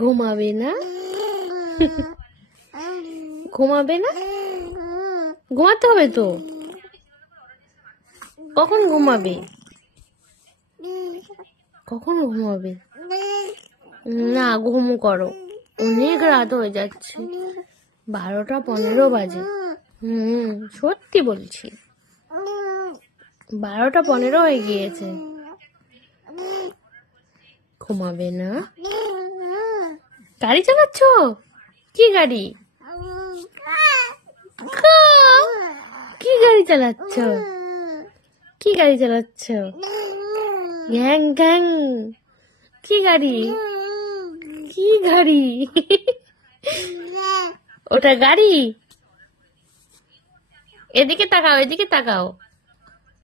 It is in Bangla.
ঘুমাবে না? ঘুমাবে না? ঘুমাতে হবে তো। কখন ঘুমাবে? কখন ঘুমাবে? না, ঘুম করো, অনেক রাত হয়ে যাচ্ছে, 12টা 15 বাজে। সত্যি বলছি, 12টা 15 হয়ে গিয়েছে। ঘুমাবে না? গাড়ি চালাচ্ছ? কি গাড়ি? কি গাড়ি চালাচ্ছ? কি গাড়ি চালাচ্ছ? Gang gang. কি গাড়ি? কি গাড়ি? ওটা গাড়ি? এদিকে তাকাও, এদিকে তাকাও।